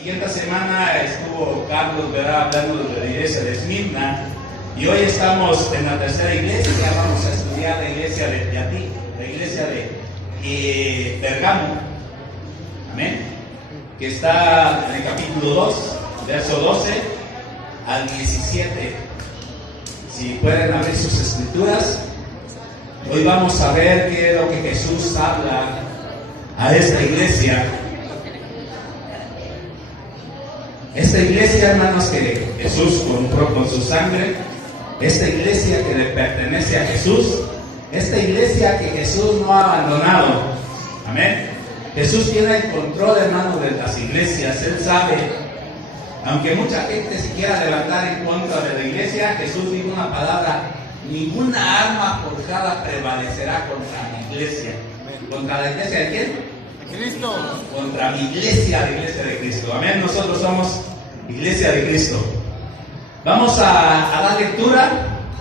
Siguiente semana estuvo Carlos, ¿verdad?, hablando de la iglesia de Esmirna, y hoy estamos en la tercera iglesia. Vamos a estudiar la iglesia de Tiatira, la iglesia de Pergamo, amén, que está en el capítulo 2, verso 12 al 17. Si pueden abrir sus escrituras, hoy vamos a ver qué es lo que Jesús habla a esta iglesia. Esta iglesia, hermanos, que Jesús compró con su sangre, esta iglesia que le pertenece a Jesús, esta iglesia que Jesús no ha abandonado, amén. Jesús tiene el control, hermano, de las iglesias. Él sabe, aunque mucha gente se quiera levantar en contra de la iglesia, Jesús dijo una palabra: ninguna arma forjada prevalecerá contra mi iglesia. ¿Contra la iglesia de quién? Cristo. Contra mi iglesia, la iglesia de Cristo. Amén. Nosotros somos iglesia de Cristo. Vamos a dar lectura.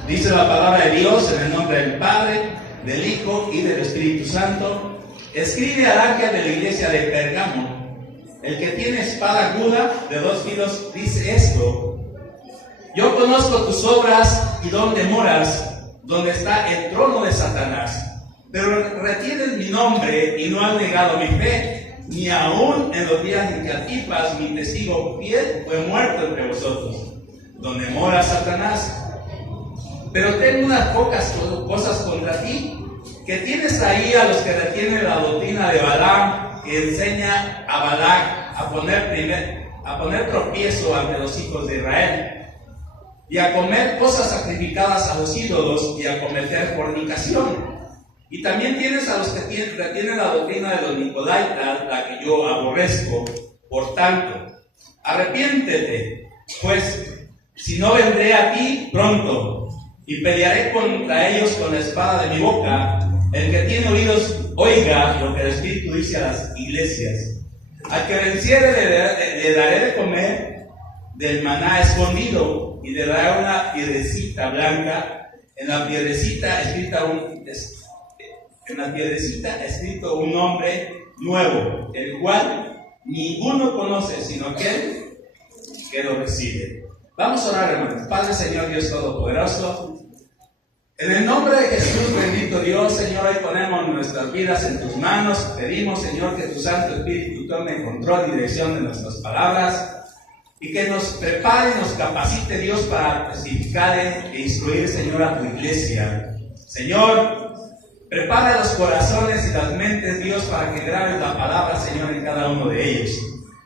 Dice la palabra de Dios en el nombre del Padre, del Hijo y del Espíritu Santo. Escribe al ángel de la iglesia de Pergamo: el que tiene espada aguda de 2 filos dice esto: yo conozco tus obras y dónde moras, donde está el trono de Satanás. Pero retienes mi nombre y no has negado mi fe, ni aún en los días en que Antipas, mi testigo fiel, fue muerto entre vosotros, donde mora Satanás. Pero tengo unas pocas cosas contra ti, que tienes ahí a los que retienen la doctrina de Balaam, que enseña a Balac a poner tropiezo ante los hijos de Israel, y a comer cosas sacrificadas a los ídolos, y a cometer fornicación. Y también tienes a los que retienen la doctrina de los Nicolaitas, la que yo aborrezco. Por tanto, arrepiéntete, pues si no vendré a ti pronto, y pelearé contra ellos con la espada de mi boca. El que tiene oídos, oiga lo que el Espíritu dice a las iglesias. Al que venciere le daré de comer del maná escondido, y le daré una piedrecita blanca. En la piedrecita escrito un nombre nuevo, el cual ninguno conoce sino aquel que lo recibe. Vamos a orar, hermanos. Padre, Señor Dios Todopoderoso, en el nombre de Jesús, bendito Dios, Señor, hoy ponemos nuestras vidas en tus manos. Pedimos, Señor, que tu Santo Espíritu tome control y dirección de nuestras palabras, y que nos prepare y nos capacite, Dios, para testificar e instruir, Señor, a tu iglesia. Señor, prepara los corazones y las mentes, Dios, para que grabes la palabra, Señor, en cada uno de ellos.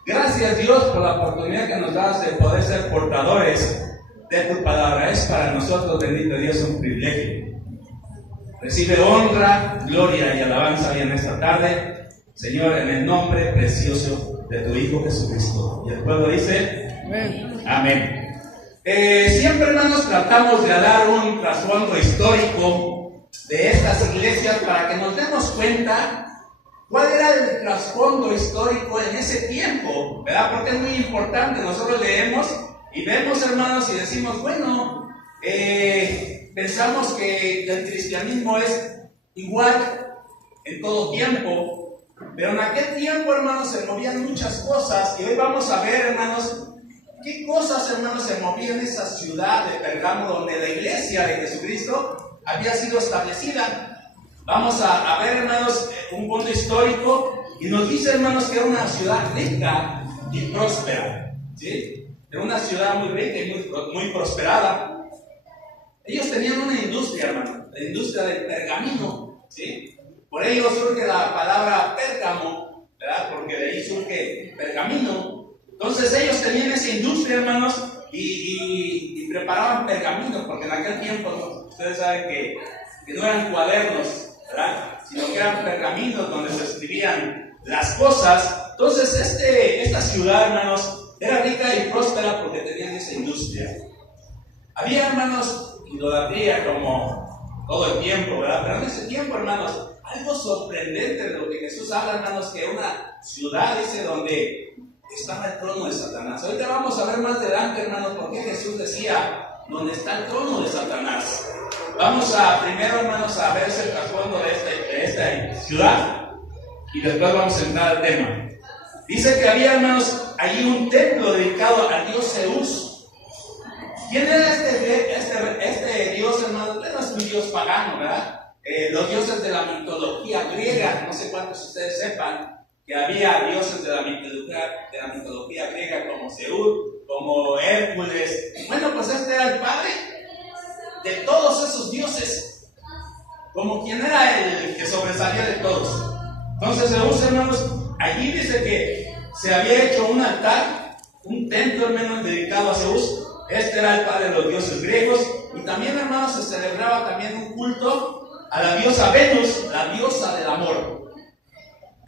Gracias, Dios, por la oportunidad que nos das de poder ser portadores de tu palabra. Es para nosotros, bendito Dios, un privilegio. Recibe honra, gloria y alabanza bien esta tarde, Señor, en el nombre precioso de tu Hijo Jesucristo. Y el pueblo dice: amén. Amén. Siempre, hermanos, tratamos de dar un trasfondo histórico de estas iglesias para que nos demos cuenta cuál era el trasfondo histórico en ese tiempo, ¿verdad? Porque es muy importante. Nosotros leemos y vemos, hermanos, y decimos, bueno, pensamos que el cristianismo es igual en todo tiempo, pero en aquel tiempo, hermanos, se movían muchas cosas, y hoy vamos a ver, hermanos, qué cosas, hermanos, se movían en esa ciudad de Pergamo, donde la iglesia de Jesucristo había sido establecida. Vamos a ver, hermanos, un punto histórico, y nos dice, hermanos, que era una ciudad rica y próspera, ¿sí? Era una ciudad muy rica y muy prosperada. Ellos tenían una industria, hermano, la industria del pergamino, ¿sí? Por ello surge la palabra Pérgamo, ¿verdad? Porque de ahí surge pergamino. Entonces ellos tenían esa industria, hermanos, y preparaban pergamino, porque en aquel tiempo, ¿no? Ustedes saben que no eran cuadernos, ¿verdad? Sino que eran pergaminos donde se escribían las cosas. Entonces esta ciudad, hermanos, era rica y próspera porque tenían esa industria. Había, hermanos, idolatría como todo el tiempo, ¿verdad? Pero en ese tiempo, hermanos, algo sorprendente de lo que Jesús habla, hermanos, que una ciudad, dice, donde estaba el trono de Satanás. Ahorita vamos a ver más adelante, hermanos, por qué Jesús decía, donde está el trono de Satanás. Vamos a primero, hermanos, a ver el trasfondo de esta ciudad, y después vamos a entrar al tema. Dice que había, hermanos, allí un templo dedicado al dios Zeus. ¿Quién era este dios, hermanos? No es un dios pagano, ¿verdad? Los dioses de la mitología griega, no sé cuántos de ustedes sepan que había dioses de la mitología griega como Zeus, como Hércules. Bueno, pues este era el padre de todos esos dioses, como quien era el que sobresalía de todos. Entonces Zeus, hermanos, allí dice que se había hecho un altar, un templo, hermanos, dedicado a Zeus. Este era el padre de los dioses griegos. Y también, hermanos, se celebraba también un culto a la diosa Venus, la diosa del amor.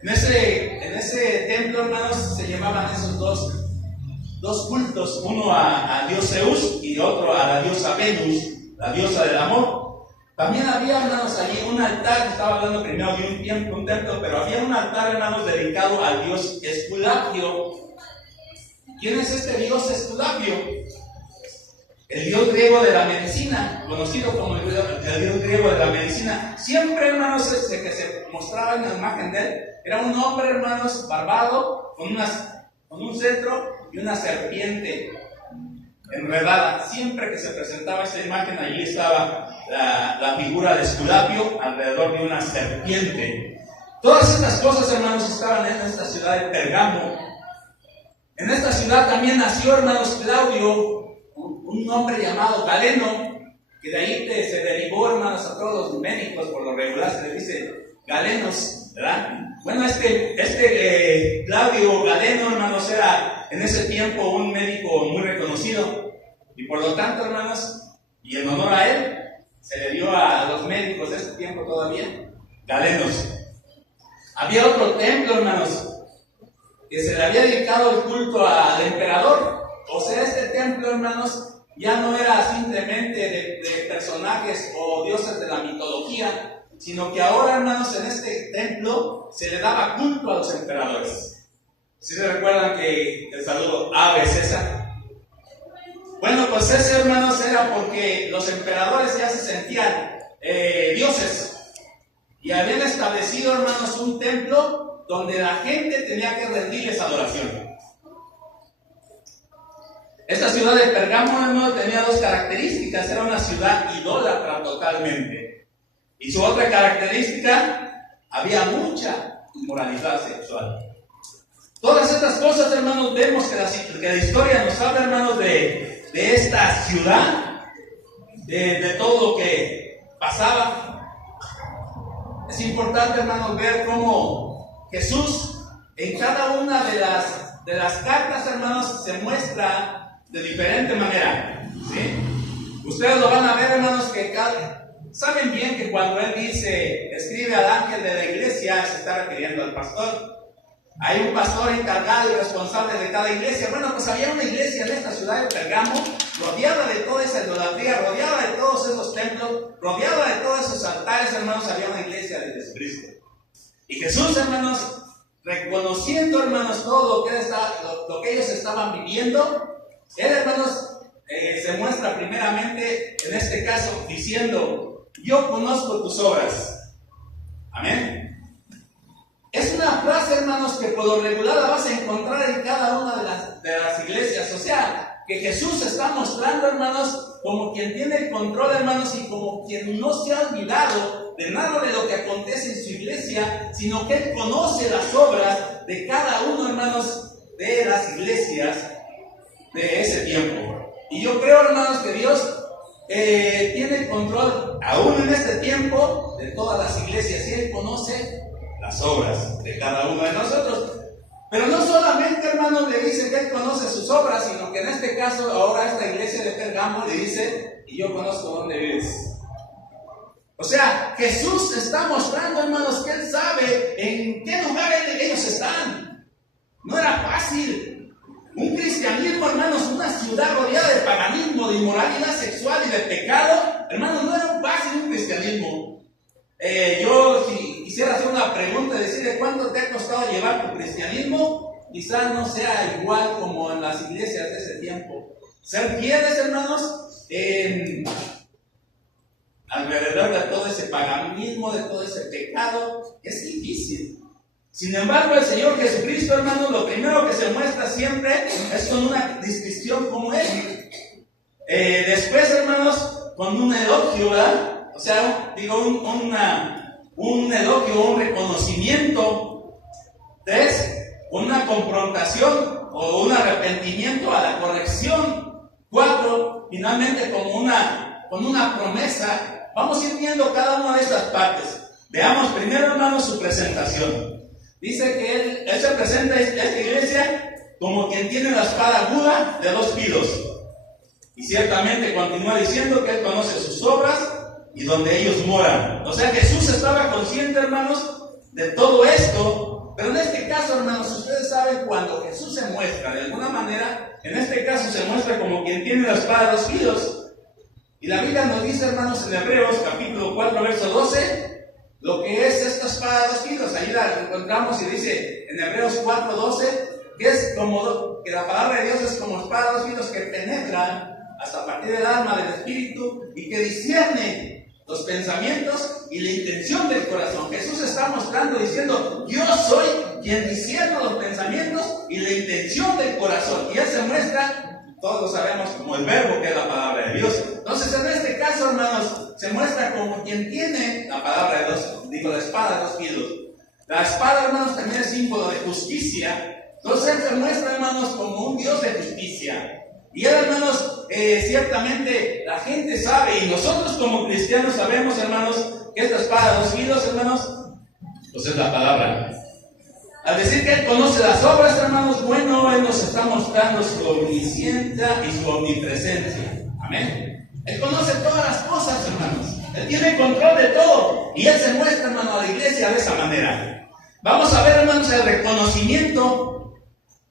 En ese templo, hermanos, se llamaban esos dos cultos, uno a dios Zeus y otro a la diosa Venus, la diosa del amor. También había, hermanos, allí un altar. Estaba hablando primero de un templo, pero había un altar, hermanos, dedicado al dios Esculapio. ¿Quién es este dios Esculapio? El dios griego de la medicina, conocido como el dios griego de la medicina. Siempre, hermanos, que se mostraba en la imagen de él, era un hombre, hermanos, barbado, con un cetro y una serpiente enredada. Siempre que se presentaba esta imagen, allí estaba la figura de Esculapio alrededor de una serpiente. Todas estas cosas, hermanos, estaban en esta ciudad de Pergamo. En esta ciudad también nació, hermanos, Claudio, un hombre llamado Galeno, que de ahí se derivó, hermanos, a todos los médicos, por lo regular se le dice galenos, ¿verdad? Bueno, Claudio Galeno, hermanos, era en ese tiempo un médico muy reconocido, y por lo tanto, hermanos, y en honor a él, se le dio a los médicos de este tiempo todavía galenos. Había otro templo, hermanos, que se le había dedicado el culto al emperador. O sea, este templo, hermanos, ya no era simplemente de personajes o dioses de la mitología, sino que ahora, hermanos, en este templo se le daba culto a los emperadores. ¿Sí se recuerdan que el saludo Ave César? Bueno, pues ese, hermanos, era porque los emperadores ya se sentían dioses y habían establecido, hermanos, un templo donde la gente tenía que rendirles adoración. Esta ciudad de Pergamo, hermano, tenía dos características. Era una ciudad idólatra totalmente. Y su otra característica, había mucha inmoralidad sexual. Todas estas cosas, hermanos, vemos que la historia nos habla, hermanos, de esta ciudad, de todo lo que pasaba. Es importante, hermanos, ver cómo Jesús, en cada una de las cartas, hermanos, se muestra de diferente manera, ¿sí? Ustedes lo van a ver, hermanos, que saben bien que cuando él escribe al ángel de la iglesia, se está refiriendo al pastor. Hay un pastor encargado y responsable de cada iglesia. Bueno, pues había una iglesia en esta ciudad de Pergamo, rodeada de toda esa idolatría, rodeada de todos esos templos, rodeada de todos esos altares, hermanos. Había una iglesia de Jesucristo. Y Jesús, hermanos, reconociendo, hermanos, todo lo que ellos estaban viviendo, él, hermanos, se muestra primeramente, en este caso, diciendo: yo conozco tus obras. Amén. Es una frase, hermanos, que por lo regular la vas a encontrar en cada una de las iglesias. O sea, que Jesús está mostrando, hermanos, como quien tiene el control, hermanos, y como quien no se ha olvidado de nada de lo que acontece en su iglesia, sino que Él conoce las obras de cada uno, hermanos, de las iglesias de ese tiempo. Y yo creo, hermanos, que Dios tiene control aún en este tiempo de todas las iglesias, y Él conoce las obras de cada uno de nosotros. Pero no solamente, hermanos, le dice que Él conoce sus obras, sino que en este caso, ahora esta iglesia de Pergamo le dice: y yo conozco dónde vives. O sea, Jesús está mostrando, hermanos, que Él sabe en qué lugar ellos están. No era fácil. Un cristianismo, hermanos, una ciudad rodeada de paganismo, de inmoralidad sexual y de pecado, hermanos, no era fácil un cristianismo. Yo, si quisiera hacer una pregunta, decirle: ¿cuánto te ha costado llevar tu cristianismo? Quizás no sea igual como en las iglesias de ese tiempo. Ser fieles, hermanos, alrededor de todo ese paganismo, de todo ese pecado, es difícil. Sin embargo, el Señor Jesucristo, hermanos, lo primero que se muestra siempre es con una distinción como Él. Después, hermanos, con un elogio, ¿verdad? O sea, digo, un elogio, un reconocimiento. 3, una confrontación o un arrepentimiento a la corrección. 4, finalmente, con una promesa. Vamos a ir viendo cada una de estas partes. Veamos primero, hermanos, su presentación. Dice que él se presenta a esta iglesia como quien tiene la espada aguda de 2 filos. Y ciertamente continúa diciendo que Él conoce sus obras y donde ellos moran. O sea, Jesús estaba consciente, hermanos, de todo esto. Pero en este caso, hermanos, ustedes saben, cuando Jesús se muestra de alguna manera, en este caso se muestra como quien tiene la espada de 2 filos. Y la Biblia nos dice, hermanos, en Hebreos capítulo 4, verso 12, lo que es esta espada de 2 filos. Ahí la encontramos y dice en Hebreos 4:12 que es como que la palabra de Dios es como espada de 2 filos que penetra hasta partir del alma, del espíritu, y que discierne los pensamientos y la intención del corazón. Jesús está mostrando, diciendo: yo soy quien discierno los pensamientos y la intención del corazón. Y Él se muestra, todos lo sabemos, como el verbo, que es la palabra de Dios. Entonces, en este caso, hermanos, se muestra como quien tiene la palabra de Dios, digo, la espada de 2 filos. La espada, hermanos, también es símbolo de justicia. Entonces, Él se muestra, hermanos, como un Dios de justicia. Y Él, hermanos, ciertamente la gente sabe, y nosotros como cristianos sabemos, hermanos, que esta espada de 2 filos, hermanos, pues es la palabra. Al decir que Él conoce las obras, hermanos, bueno, Él nos está mostrando su omnisciencia y su omnipresencia. Amén. Él conoce todas las cosas, hermanos. Él tiene control de todo. Y Él se muestra, hermano, a la iglesia de esa manera. Vamos a ver, hermanos, el reconocimiento.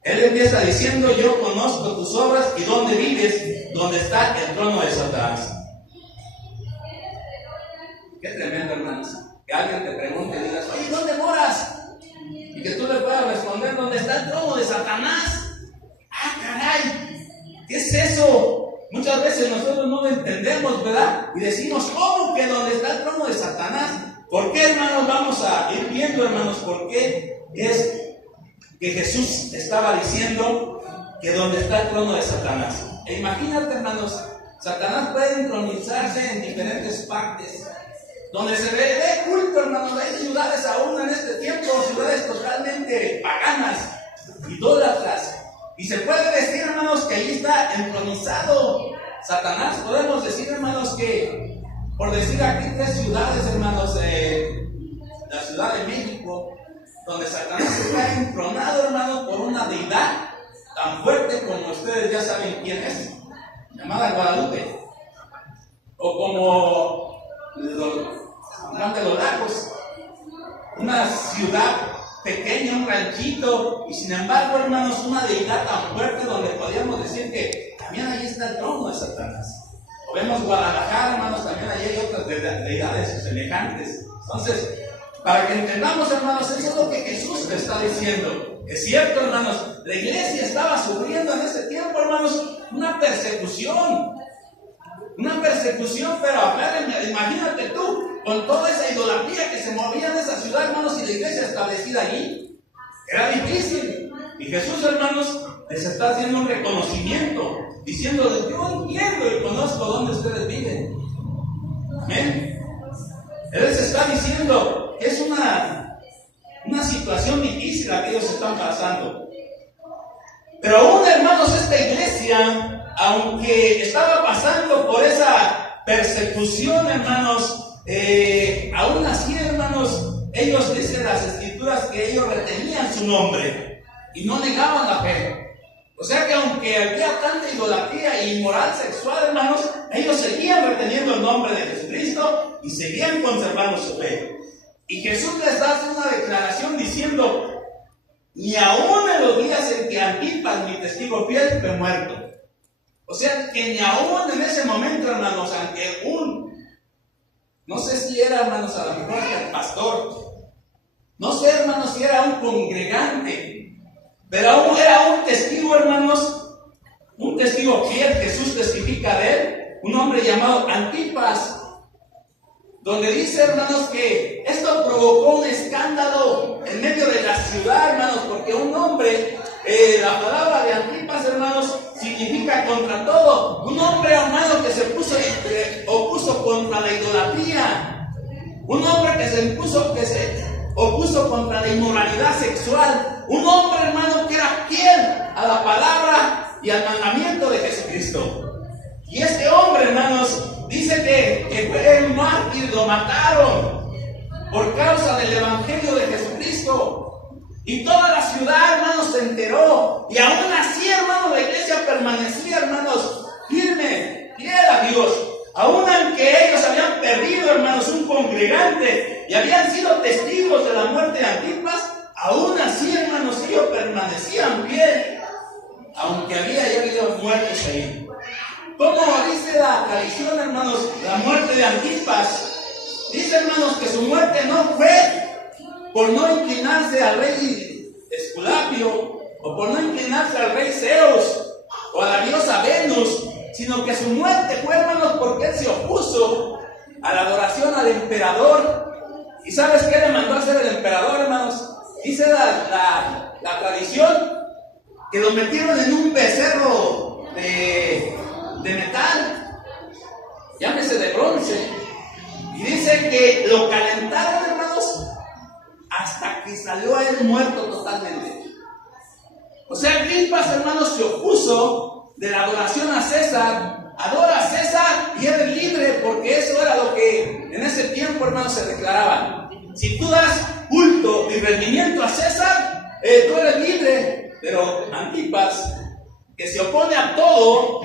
Él empieza diciendo: yo conozco tus obras y dónde vives, donde está el trono de Satanás. Qué tremendo, hermanos. Que alguien te pregunte y digas: oye, ¿dónde moras? Y que tú le puedas responder: ¿dónde está el trono de Satanás? ¡Ah, caray! ¿Qué es eso? Muchas veces nosotros no lo entendemos, ¿verdad? Y decimos: ¿cómo que donde está el trono de Satanás? ¿Por qué, hermanos? Vamos a ir viendo, hermanos, por qué es que Jesús estaba diciendo que donde está el trono de Satanás. E imagínate, hermanos, Satanás puede entronizarse en diferentes partes, donde se ve culto, hermanos. Hay ciudades aún en este tiempo, ciudades totalmente paganas, idólatras, y se puede decir, hermanos, que ahí está entronizado Satanás. Podemos decir, hermanos, que, por decir aquí 3 ciudades, hermanos, la Ciudad de México, donde Satanás está entronado, hermanos, por una deidad tan fuerte como ustedes ya saben quién es, llamada Guadalupe, o como San Juan de los Lagos, una ciudad pequeña, un ranchito, y sin embargo, hermanos, una deidad tan fuerte donde podríamos decir que también ahí está el trono de Satanás. O vemos Guadalajara, hermanos, también ahí hay otras deidades semejantes. Entonces, para que entendamos, hermanos, eso es lo que Jesús te está diciendo. Es cierto, hermanos, la iglesia estaba sufriendo en ese tiempo, hermanos, una persecución, pero imagínate tú, con toda esa idolatría que se movía en esa ciudad, hermanos, y la iglesia establecida allí, era difícil. Y Jesús, hermanos, les está haciendo un reconocimiento, diciendo: yo entiendo y conozco dónde ustedes viven. Amén. Él les está diciendo que es una situación difícil la que ellos están pasando. Pero aún, hermanos, esta iglesia, aunque estaba pasando por esa persecución, hermanos, aún así, hermanos, ellos dicen las escrituras que ellos retenían su nombre y no negaban la fe. O sea que aunque había tanta idolatría e inmoral sexual, hermanos, ellos seguían reteniendo el nombre de Jesucristo y seguían conservando su fe. Y Jesús les hace una declaración diciendo: ni aún en los días en que Antipas, mi testigo fiel, fue muerto. O sea que ni aún en ese momento, hermanos, aunque no sé si era, hermanos, a lo mejor el pastor, no sé, hermanos, si era un congregante, pero aún era un testigo, hermanos, un testigo fiel. Jesús testifica de él, un hombre llamado Antipas. donde dice, hermanos, que esto provocó un escándalo en medio de la ciudad, hermanos, porque un hombre, la palabra de Antipas, hermanos, significa contra todo. Un hombre, hermano, que se opuso contra la idolatría. Un hombre que se opuso contra la inmoralidad sexual. Un hombre, hermano, que era fiel a la palabra y al mandamiento de Jesucristo. Y este hombre, hermanos, dice que fue el mártir, lo mataron por causa del evangelio de Jesucristo. Y toda la ciudad, hermanos, se enteró. Y aún así, hermanos, la iglesia permanecía, hermanos, firme, fiel a Dios. Aún aunque ellos habían perdido, hermanos, un congregante y habían sido testigos de la muerte de Antipas, aún así, hermanos, ellos permanecían fiel, aunque había ya habido muertos ahí. Como dice la tradición, hermanos, la muerte de Antipas, dice, hermanos, que su muerte no fue por no inclinarse al rey Esculapio, o por no inclinarse al rey Zeus, o a la diosa Venus, sino que su muerte fue, hermanos, porque él se opuso a la adoración al emperador. ¿Y sabes qué le mandó a hacer el emperador, hermanos? Dice la tradición que lo metieron en un becerro de metal, llámese de bronce, y dice que lo calentaron, hermanos, hasta que salió a él muerto totalmente. O sea, Antipas, hermanos, se opuso de la adoración a César. Adora a César y eres libre, porque eso era lo que en ese tiempo, hermanos, se declaraba. Si tú das culto y rendimiento a César, tú eres libre. Pero Antipas, que se opone a todo,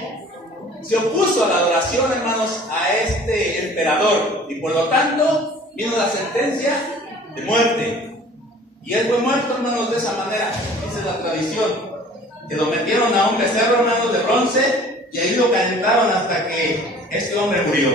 se opuso a la adoración, hermanos, a este emperador, y por lo tanto vino la sentencia de muerte. Y él fue muerto, hermanos, de esa manera. Esa es la tradición, que lo metieron a un becerro, hermanos, de bronce, y ahí lo calentaron hasta que este hombre murió.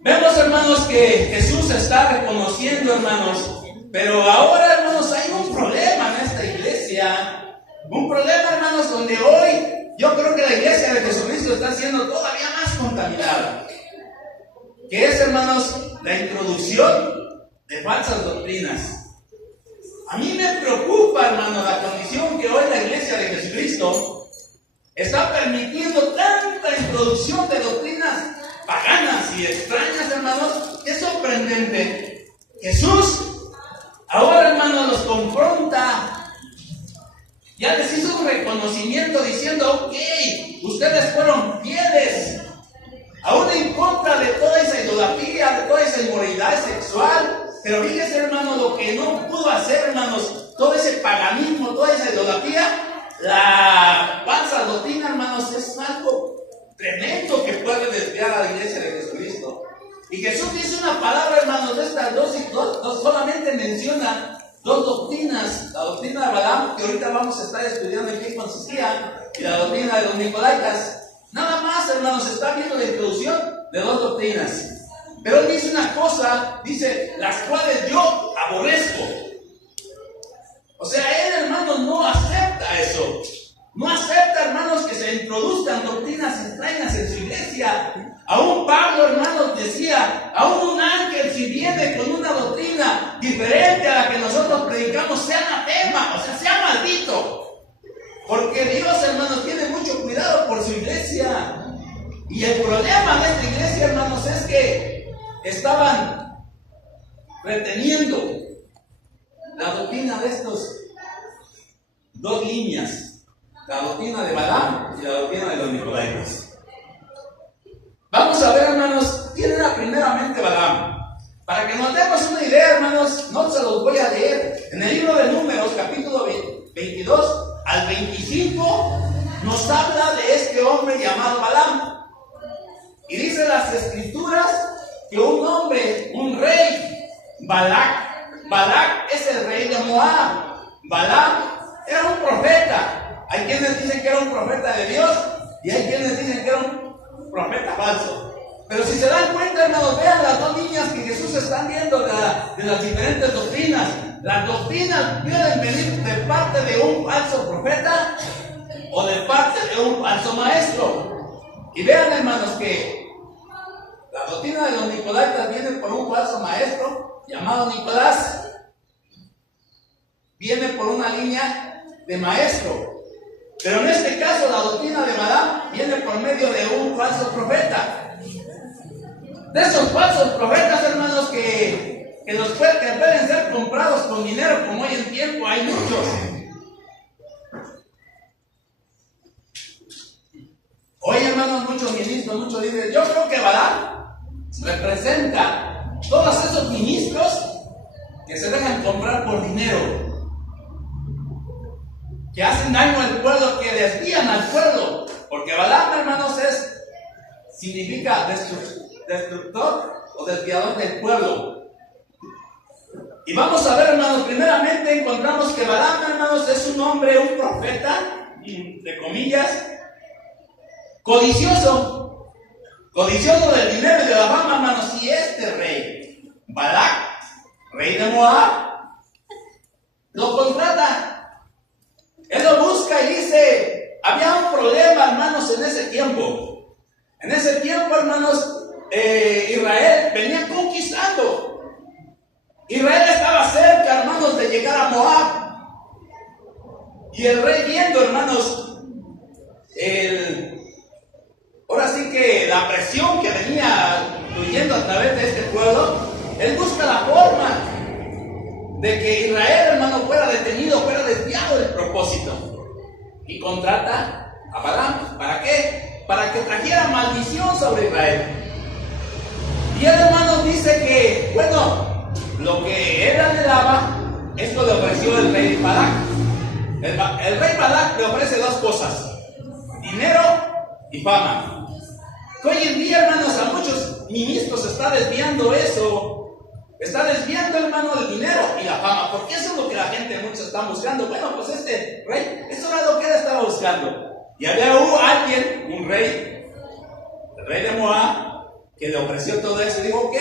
Vemos, hermanos, que Jesús está reconociendo, hermanos, pero ahora, hermanos, hay un problema en esta iglesia. Un problema, hermanos, donde hoy yo creo que la iglesia de Jesucristo está siendo todavía más contaminada, que es, hermanos, la introducción de falsas doctrinas. A mí me preocupa, hermanos, la condición que hoy la iglesia de Jesucristo está permitiendo tanta introducción de doctrinas paganas y extrañas, hermanos. Es sorprendente. Jesús ahora, hermanos, los confronta. Ya les hizo un reconocimiento diciendo, ok, ustedes fueron fieles, aún en contra de toda esa idolatría, de toda esa inmoralidad sexual. Pero fíjense, hermanos, lo que no pudo hacer, hermanos, todo ese paganismo, toda esa idolatría, la falsa doctrina, hermanos, es algo tremendo que puede desviar a la iglesia de Jesucristo. Y Jesús dice una palabra, hermanos, de estas dos solamente menciona dos doctrinas: la doctrina de Balaam, que ahorita vamos a estar estudiando en qué consistía, y la doctrina de los Nicolaitas. Nada más, hermanos, está viendo la introducción de dos doctrinas. Pero él dice una cosa, dice, las cuales yo aborrezco. O sea, él, hermanos, no acepta eso. No acepta, hermanos, que se introduzcan doctrinas extrañas en su iglesia. Aún Pablo, hermanos, decía, aún un ángel, si viene con una doctrina diferente a la que nosotros predicamos, sea anatema, o sea, sea maldito. Porque Dios, hermanos, tiene mucho cuidado por su iglesia. Y el problema de esta iglesia, hermanos, es que estaban reteniendo la doctrina de estos dos líneas, la doctrina de Balaam y la doctrina de los Nicolaitas. Vamos a ver, hermanos, quién era primeramente Balaam. Para que nos demos una idea, hermanos, no se los voy a leer. En el libro de Números, capítulo 22 al 25, nos habla de este hombre llamado Balaam. Y dice las escrituras que un hombre, un rey, Balac es el rey de Moab. Balaam era un profeta. Hay quienes dicen que era un profeta de Dios y hay quienes dicen que era un profeta falso. Pero si se dan cuenta, hermanos, vean las dos líneas que Jesús está viendo de las diferentes doctrinas. Las doctrinas pueden venir de parte de un falso profeta o de parte de un falso maestro. Y vean, hermanos, que la La doctrina de los nicolaítas viene por un falso maestro llamado Nicolás. Viene por una línea de maestro. Pero en este caso la doctrina de Balaam viene por medio de un falso profeta. De esos falsos profetas, hermanos, que pueden ser comprados con dinero, como hoy en tiempo hay muchos. Hoy, hermanos, muchos ministros, muchos líderes. Yo creo que Balaam representa todos esos ministros que se dejan comprar por dinero, que hacen daño al pueblo, que desvían al pueblo. Porque Balaam, hermanos, significa destructor o desviador del pueblo. Y vamos a ver, hermanos, primeramente encontramos que Balaam, hermanos, es un hombre, un profeta, entre comillas, codicioso del dinero y de la fama, hermanos. Y este rey, Balac, rey de Moab, lo contrata. Él lo busca y dice, había un problema, hermanos, en ese tiempo. En ese tiempo, hermanos, Israel venía conquistando. Israel estaba cerca, hermanos, de llegar a Moab. Y el rey, viendo, hermanos, ahora sí que la presión que venía fluyendo a través de este pueblo, él busca la forma de que Israel, hermano, fuera detenido, fuera desviado del propósito. Y contrata a Balaam. ¿Para qué? Para que trajera maldición sobre Israel. Y el hermano dice que, bueno, lo que él anhelaba, esto le ofreció el rey Balac. El rey Balac le ofrece dos cosas: dinero y fama. Que hoy en día, hermanos, a muchos ministros se está desviando eso. Está desviando, hermano, el dinero y la fama, porque eso es lo que la gente, muchos están buscando. Bueno, pues este rey, eso era lo que él estaba buscando. Y había alguien, un rey, el rey de Moab, que le ofreció todo eso. Y dijo, ok,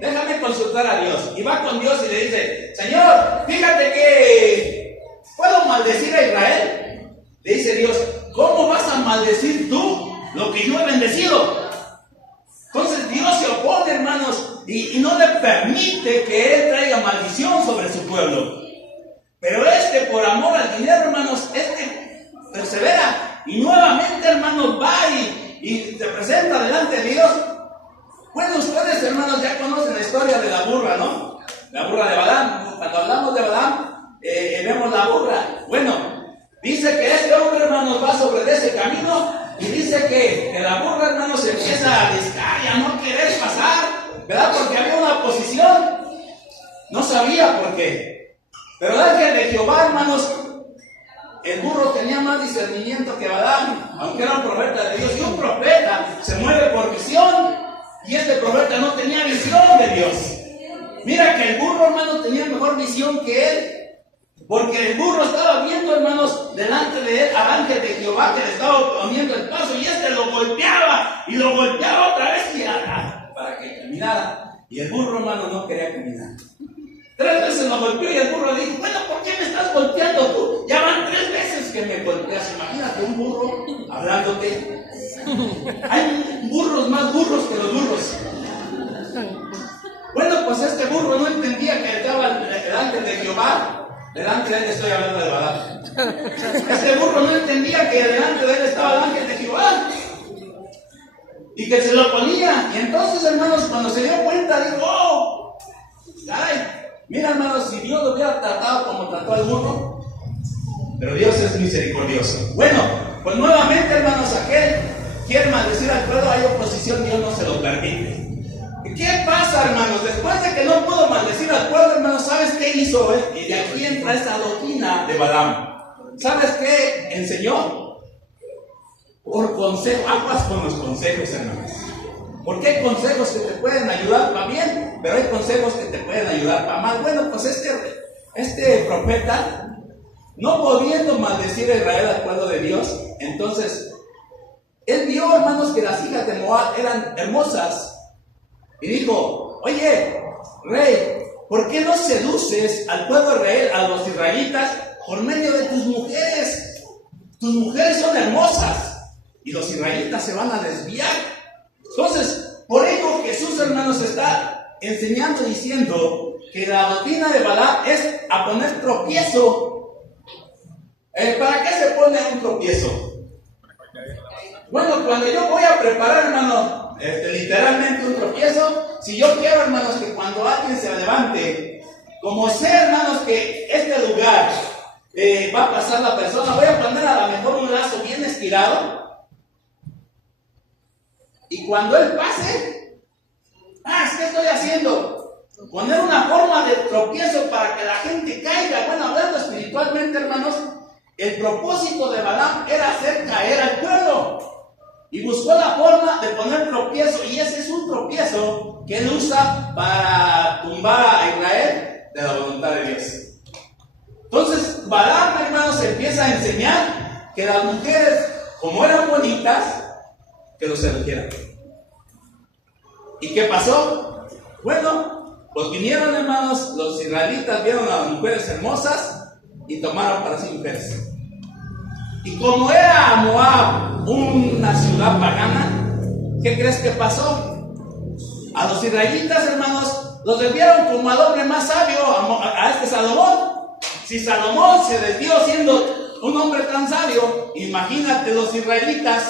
déjame consultar a Dios. Y va con Dios y le dice, Señor, fíjate que ¿puedo maldecir a Israel? Le dice Dios, ¿cómo vas a maldecir tú lo que yo he bendecido? Entonces Dios se opone, hermanos, y no le permite que él traiga maldición sobre su pueblo. Pero por amor al dinero, hermanos, persevera y nuevamente, hermanos, va y se presenta delante de Dios. Bueno, ustedes, hermanos, ya conocen la historia de la burra, ¿no? La burra de Balaam. Cuando hablamos de Balaam, vemos la burra. Bueno, dice que este hombre, hermanos, va sobre ese camino y dice que la burra, hermanos, se empieza a discar y a no querer pasar, ¿verdad? Porque había una oposición. No sabía por qué. Pero el ángel de Jehová, hermanos, el burro tenía más discernimiento que Balaam, aunque era un profeta de Dios. Y un profeta se mueve por visión, y este profeta no tenía visión de Dios. Mira que el burro, hermanos, tenía mejor visión que él, porque el burro estaba viendo, hermanos, delante de él al ángel de Jehová que le estaba poniendo el paso, y lo golpeaba y lo golpeaba otra vez para que caminara. Y el burro, hermano, no quería caminar. 3 veces lo golpeó y el burro le dijo, bueno, ¿por qué me estás golpeando tú? Ya van 3 veces que me golpeas. Imagínate un burro hablándote. Hay burros más burros que los burros. Bueno, pues este burro no entendía que estaba el ángel de Jehová. Delante de él, estoy hablando de Balaam. Este burro no entendía que delante de él estaba el ángel de Jehová y que se lo ponía. Y entonces, hermanos, cuando se dio cuenta, dijo, oh, caray, mira, hermanos, si Dios lo hubiera tratado como trató al burro, pero Dios es misericordioso. Bueno, pues nuevamente, hermanos, aquel quiere maldecir al pueblo, hay oposición, Dios no se lo permite. ¿Qué pasa, hermanos? Después de que no pudo maldecir al pueblo, hermanos, ¿sabes qué hizo él? Y de aquí entra esa doctrina de Balaam. ¿Sabes qué enseñó? Por consejo, aguas con los consejos, hermanos. Porque hay consejos que te pueden ayudar para bien, pero hay consejos que te pueden ayudar para mal. Bueno, pues este profeta, no pudiendo maldecir a Israel, al pueblo de Dios, entonces él vio, hermanos, que las hijas de Moab eran hermosas. Y dijo, oye, rey, ¿por qué no seduces al pueblo de Israel, a los israelitas, por medio de tus mujeres? Tus mujeres son hermosas y los israelitas se van a desviar. Entonces, por ello Jesús, hermanos, está enseñando, diciendo que la doctrina de Balaam es a poner tropiezo. ¿Para qué se pone un tropiezo? Bueno, cuando yo voy a preparar, hermanos, literalmente un tropiezo, si yo quiero, hermanos, que cuando alguien se levante, como sé, hermanos, que este lugar va a pasar la persona, voy a poner a lo mejor un lazo bien estirado, y cuando él pase, ¿qué estoy haciendo? Poner una forma de tropiezo para que la gente caiga. Bueno, hablando espiritualmente, hermanos, el propósito de Balaam era hacer caer al pueblo, y buscó la forma de poner tropiezo, y ese es un tropiezo que él usa para tumbar a Israel de la voluntad de Dios. Entonces, Balaam, hermanos, empieza a enseñar que las mujeres, como eran bonitas, que los eligieran. ¿Y qué pasó? Bueno, pues vinieron, hermanos, los israelitas vieron a las mujeres hermosas y tomaron para sí mujeres. Y como era Moab una ciudad pagana, ¿qué crees que pasó? A los israelitas, hermanos, los desviaron como al hombre más sabio, a este Salomón. Si Salomón se desvió siendo un hombre tan sabio, imagínate los israelitas.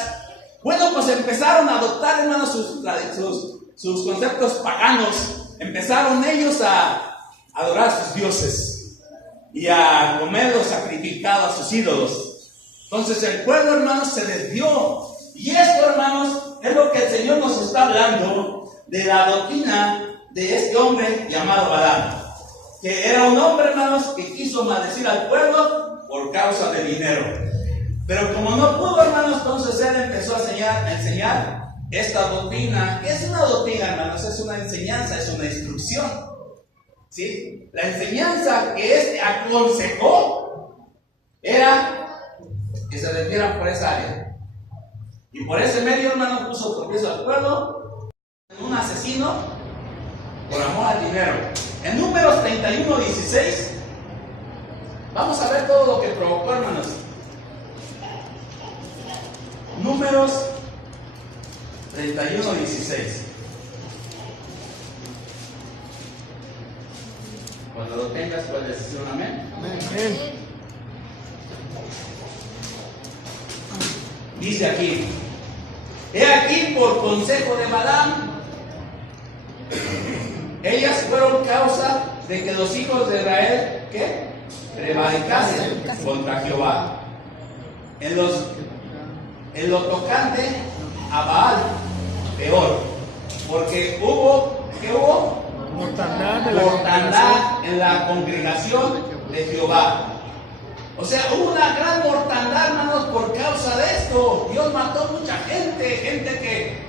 Bueno, pues empezaron a adoptar, hermanos, sus conceptos paganos. Empezaron ellos a adorar a sus dioses y a comer lo sacrificado a sus ídolos. Entonces el pueblo, hermanos, se desvió. Y esto, hermanos, es lo que el Señor nos está hablando de la doctrina de este hombre llamado Balaam, que era un hombre, hermanos, que quiso maldecir al pueblo por causa de dinero. Pero como no pudo, hermanos, entonces él empezó a enseñar esta doctrina. ¿Qué es una doctrina, hermanos? Es una enseñanza, es una instrucción, ¿sí? La enseñanza que aconsejó era que se desvieran por esa área. Y por ese medio, hermanos, puso tropiezo al pueblo en un asesino por amor al dinero. En Números 31:16, vamos a ver todo lo que provocó, hermanos. Números 31:16. Cuando lo tengas, puedes decir un amén. Amén. Dice aquí: he aquí por consejo de Balaam, ellas fueron causa de que los hijos de Israel, ¿qué? Prevaricasen contra Jehová. En lo tocante a Baal, peor, porque ¿qué hubo? Mortandad en la congregación de Jehová. O sea, hubo una gran mortandad, hermanos, por causa de esto. Dios mató mucha gente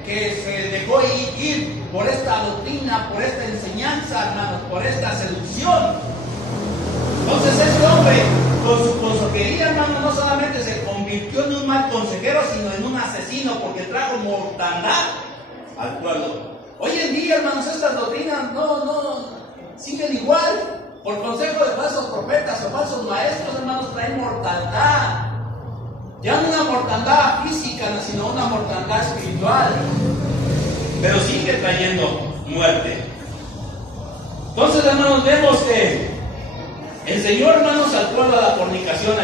que se dejó ir por esta doctrina, por esta enseñanza, hermanos, por esta seducción. Entonces este hombre, con su consejería, hermano, no solamente se convirtió en un mal consejero, sino en un asesino, porque trajo mortandad al pueblo. Hoy en día, hermanos, estas doctrinas no siguen igual. Por consejo de falsos profetas o falsos maestros, hermanos, traen mortandad. Ya no una mortandad física, sino una mortandad espiritual. Pero sigue trayendo muerte. Entonces, hermanos, vemos que enseñó, hermanos, al pueblo a la fornicación,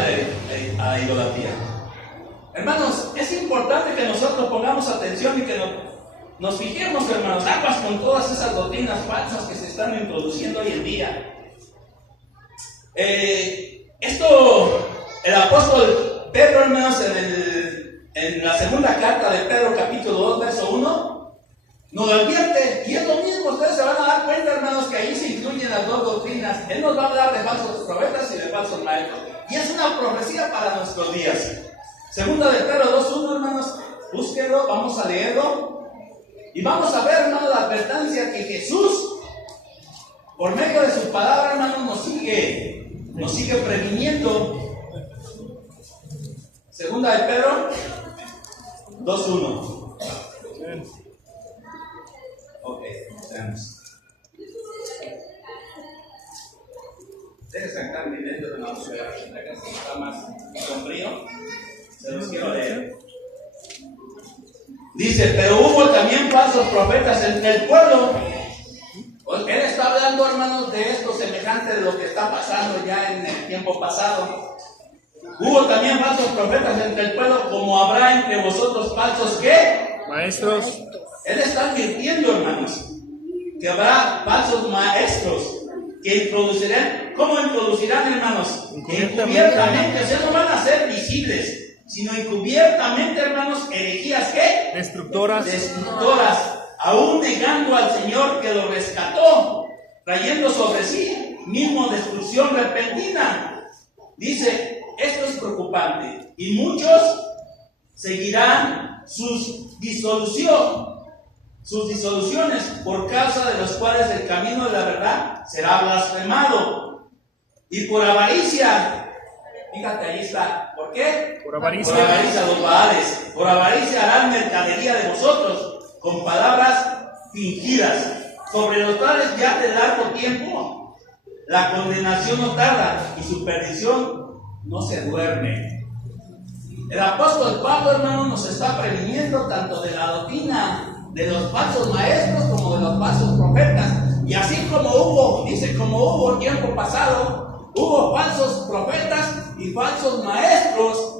a la idolatría. Hermanos, es importante que nosotros pongamos atención y que nos fijemos, hermanos, aguas con todas esas doctrinas falsas que se están introduciendo hoy en día. El apóstol Pedro, hermanos, en la segunda carta de Pedro, capítulo 2, verso 1, nos advierte, y es lo mismo. Ustedes se van a dar cuenta, hermanos, que ahí se incluyen las dos doctrinas. Él nos va a hablar de falsos profetas y de falsos maestros, y es una profecía para nuestros días. Segunda de Pedro 2:1, hermanos, búsquenlo, vamos a leerlo, y vamos a ver, hermanos, la advertencia que Jesús, por medio de su palabra, hermanos, nos sigue previniendo. Segunda de Pedro 2:1. Ok, tenemos. Deje sacar mi lente de la música, acá está más sombrío. Se los quiero leer. Dice, pero hubo también falsos profetas entre el pueblo. Él está hablando, hermanos, de esto semejante de lo que está pasando ya en el tiempo pasado. Hubo también falsos profetas entre el pueblo, como habrá entre vosotros falsos, ¿qué? Maestros. Él está advirtiendo, hermanos, que habrá falsos maestros que introducirán. ¿Cómo introducirán, hermanos? Encubiertamente, o sea, no van a ser visibles, sino encubiertamente, hermanos, herejías, ¿qué? Destructoras. Destructoras, aún negando al Señor que lo rescató, trayendo sobre sí mismo destrucción repentina. Dice, esto es preocupante, y muchos seguirán sus disoluciones, por causa de los cuales el camino de la verdad será blasfemado. Y por avaricia, fíjate, ahí está. ¿Por qué? Por avaricia. Por avaricia, los Baales. Por avaricia harán mercadería de vosotros, con palabras fingidas, sobre los cuales ya de largo tiempo la condenación no tarda y su perdición no se duerme. El apóstol Pablo, hermano, nos está previniendo tanto de la doctrina de los falsos maestros como de los falsos profetas. Y así como hubo, dice, como hubo tiempo pasado, hubo falsos profetas y falsos maestros,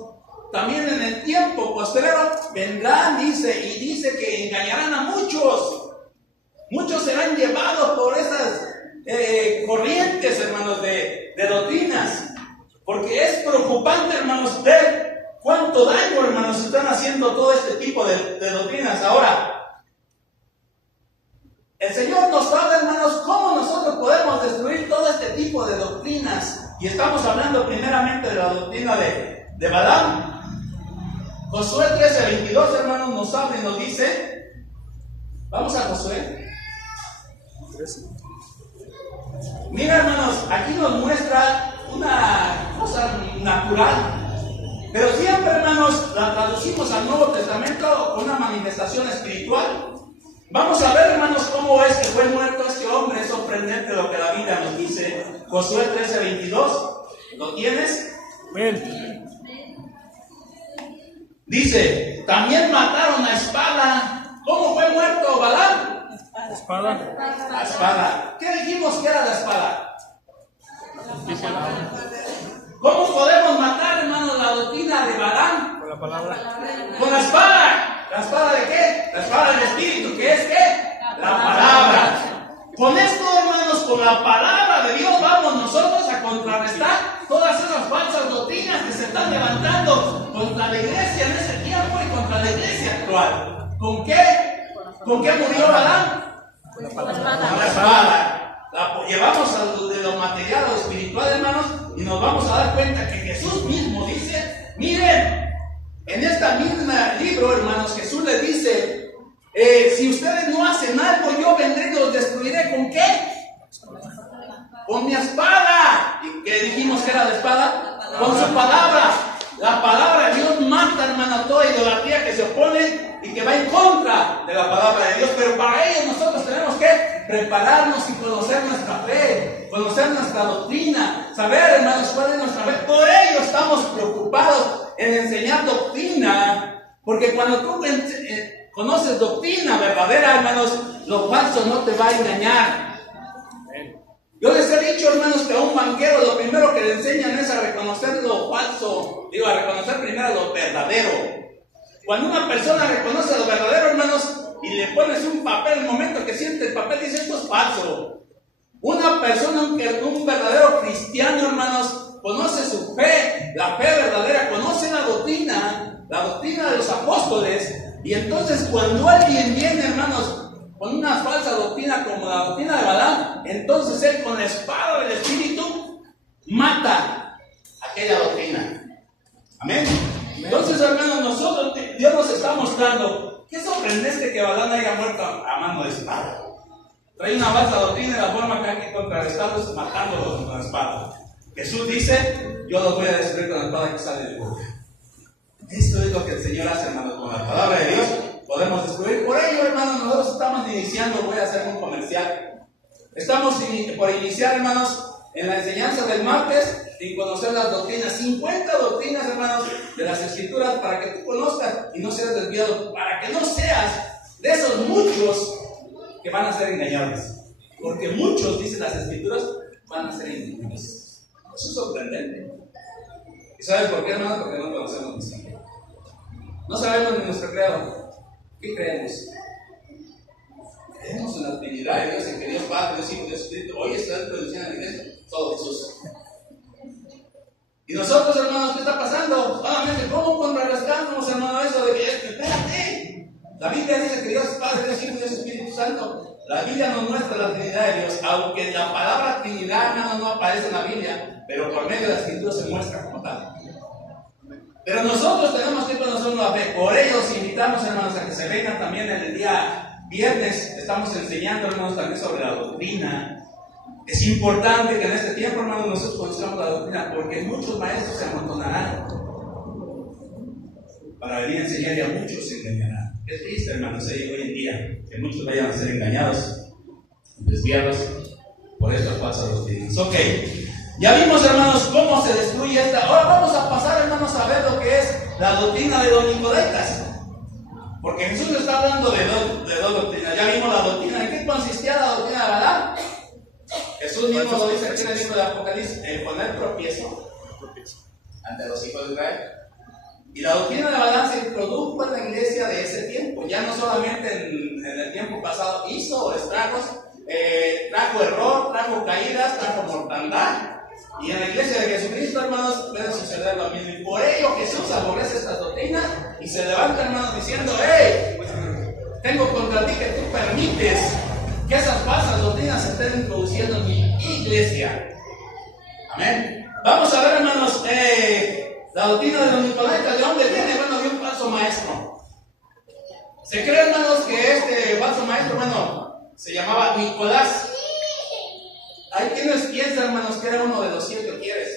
también en el tiempo postrero vendrán, dice, y dice que engañarán a muchos. Muchos serán llevados por esas corrientes, hermanos, de doctrinas. Porque es preocupante, hermanos, ver cuánto daño, hermanos, están haciendo todo este tipo de doctrinas. Ahora, el Señor nos habla, hermanos, cómo nosotros podemos destruir todo este tipo de doctrinas. Y estamos hablando primeramente de la doctrina de Balaam. Josué 13:22, hermanos, nos habla y nos dice, vamos a Josué. Mira, hermanos, aquí nos muestra una cosa natural, pero siempre, hermanos, la traducimos al Nuevo Testamento con una manifestación espiritual. Vamos a ver, hermanos, cómo es que fue muerto este hombre. Es sorprendente lo que la Biblia nos dice. Josué 13:22, ¿lo tienes? Ven. Dice, también mataron a espada. ¿Cómo fue muerto Balaam? Espada. La espada. ¿Qué dijimos que era la espada? ¿Cómo podemos matar, hermanos, la doctrina de Balaam? Con la palabra. Con la espada. ¿La espada de qué? La espada del Espíritu, que es ¿qué? La palabra. Con esto, hermanos, con la palabra de Dios vamos nosotros a contrarrestar todas esas falsas doctrinas que se están levantando contra la iglesia en ese tiempo y contra la iglesia actual. ¿Con qué? ¿Con qué murió Balaam? Con la palabra. Con la espada. Llevamos de lo material a lo espiritual, hermanos, y nos vamos a dar cuenta que Jesús mismo dice, miren, en este mismo libro, hermanos, Jesús les dice, si ustedes no hacen algo, yo vendré y los destruiré. ¿Con qué? Con mi espada. ¿Y qué dijimos que era la espada? Con su palabra. La palabra de Dios mata, hermano, toda idolatría que se opone y que va en contra de la palabra de Dios. Pero para ello nosotros tenemos que prepararnos y conocer nuestra fe, conocer nuestra doctrina, saber, hermanos, cuál es nuestra fe. Por ello estamos preocupados en enseñar doctrina, porque cuando tú conoces doctrina verdadera, hermanos, lo falso no te va a engañar. Yo les he dicho, hermanos, que a un banquero lo primero que le enseñan es a reconocer lo falso, a reconocer primero lo verdadero. Cuando una persona reconoce lo verdadero, hermanos, y le pones un papel, el momento que siente el papel dice, esto es falso. Una persona, un verdadero cristiano, hermanos, conoce su fe, la fe verdadera, conoce la doctrina de los apóstoles, y entonces cuando alguien viene, hermanos, con una falsa doctrina como la doctrina de Balaam, entonces él con la espada del Espíritu mata aquella doctrina. Amén. Entonces, hermanos, nosotros, Dios nos está mostrando, qué sorprendente que Balaam haya muerto a mano de espada. Trae una falsa doctrina y la forma que hay que contrarrestarlos matándolos con la espada. Jesús dice, yo los voy a destruir con la espada que sale de boca. Esto es lo que el Señor hace, hermanos, con la palabra de Dios. Podemos destruir. Por ello, hermanos, nosotros estamos iniciando, voy a hacer un comercial. Estamos por iniciar, hermanos, en la enseñanza del martes y conocer las doctrinas. 50 doctrinas, hermanos, de las Escrituras para que tú conozcas y no seas desviado, para que no seas de esos muchos que van a ser engañados. Porque muchos, dicen las Escrituras, van a ser engañados. Eso es sorprendente. ¿Y sabes por qué, hermano? Porque no conocemos nuestra fe. No sabemos de nuestro creador. ¿Qué creemos? Creemos en la Trinidad de Dios, en que Dios Padre, Dios Hijo, Dios Espíritu. Hoy está introduciendo en la iglesia todo Jesús. Y nosotros, hermanos, ¿qué está pasando? Solamente, ¿cómo contrarrestamos, hermano, eso de que, espérate? La Biblia dice que Dios es Padre, Dios Hijo, Dios Espíritu Santo. La Biblia nos muestra la Trinidad de Dios, aunque la palabra Trinidad, hermano, no aparece en la Biblia, pero por medio de la Escritura se muestra como tal. Pero nosotros tenemos que conocer la fe. Por ello, os invitamos, hermanos, a que se vengan también el día viernes. Estamos enseñando, hermanos, también sobre la doctrina. Es importante que en este tiempo, hermanos, nosotros conozcamos la doctrina, porque muchos maestros se amontonarán para venir a enseñar y a muchos se engañarán. Es triste, hermanos, hoy en día que muchos vayan a ser engañados, desviados por estas falsas doctrinas. Ok, ya vimos, hermanos, cómo se destruye esta. Ahora vamos a pasar, hermanos, a ver lo que es la doctrina de los nicodaitas. Porque Jesús está hablando de dos doctrinas. Ya vimos la doctrina. ¿En qué consistía la doctrina de Balaam? Jesús mismo lo dice aquí en el libro de Apocalipsis: el poner tropiezo ante los hijos de Israel. Y la doctrina de Balaam se introdujo en la iglesia de ese tiempo. Ya no solamente en el tiempo pasado hizo estragos, trajo error, trajo caídas, trajo mortandad. Y en la iglesia de Jesucristo, hermanos, puede suceder lo mismo. Y por ello Jesús aborrece esta doctrina y se levanta, hermanos, diciendo: ¡hey! Tengo contra ti que tú permites que esas falsas doctrinas se estén introduciendo en mi iglesia. Amén. Vamos a ver, hermanos, la doctrina de los nicodaitas. ¿De dónde viene? Bueno, de un falso maestro. Se cree, hermanos, que este falso maestro, bueno, se llamaba Nicolás. Hay quienes piensan, hermanos, que era uno de los 7 quieres,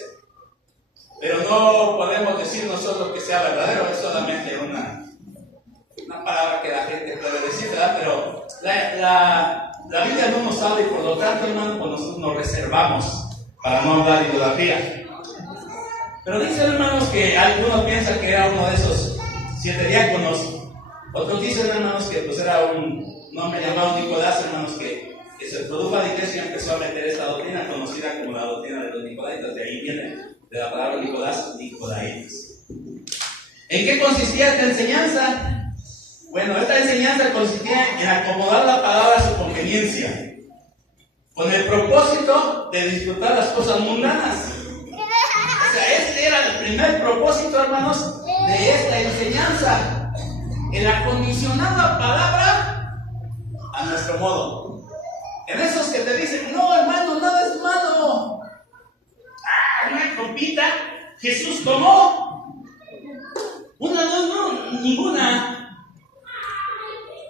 pero no podemos decir nosotros que sea verdadero. Es solamente una palabra que la gente puede decir, ¿verdad? Pero la Biblia no nos habla, y por lo tanto, hermanos, pues nosotros nos reservamos para no hablar de idolatría. Pero dicen, hermanos, que algunos piensan que era uno de esos 7 diáconos. Otros dicen, hermanos, que pues era un hombre llamado Nicolás, hermanos, que se introdujo a la iglesia y empezó a meter esta doctrina conocida como la doctrina de los nicodaitas. De ahí viene de la palabra Nicolás, nicodaitas. ¿En qué consistía esta enseñanza? Bueno, esta enseñanza consistía en acomodar la palabra a su conveniencia, con el propósito de disfrutar las cosas mundanas. O sea, este era el primer propósito, hermanos, de esta enseñanza: el acondicionar la palabra a nuestro modo. En esos que te dicen: no, hermano, nada es malo. Una copita, Jesús tomó. Una, no, ninguna.